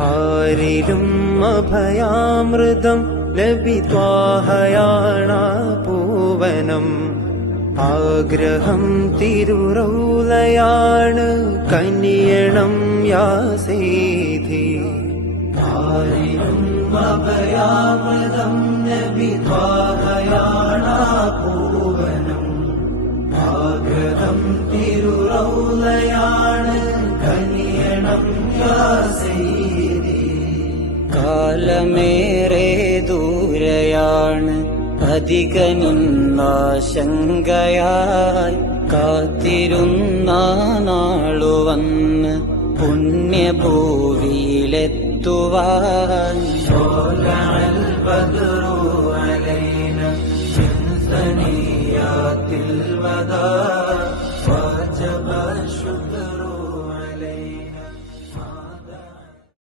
ആരിലും അഭയാമൃതം ലഭിത്വാഹയാണ പൂവനം. ആഗ്രഹം തിരുറൗലയാണ് കനിയണം യാ സീധി. ആരിലും അഭയാമൃതം ലഭിത്വാഹയാണ പൂവനം. ആഗ്രഹം തിരുറൗലയാണ് കനിയണം യാ സീധി. കാലമേറെ ദൂരയാണ് അധിക നിന്നാശങ്കയായി കാത്തിരുന്ന നാളു വന്ന് പുണ്യഭൂവിയിലെത്തുവാൻ.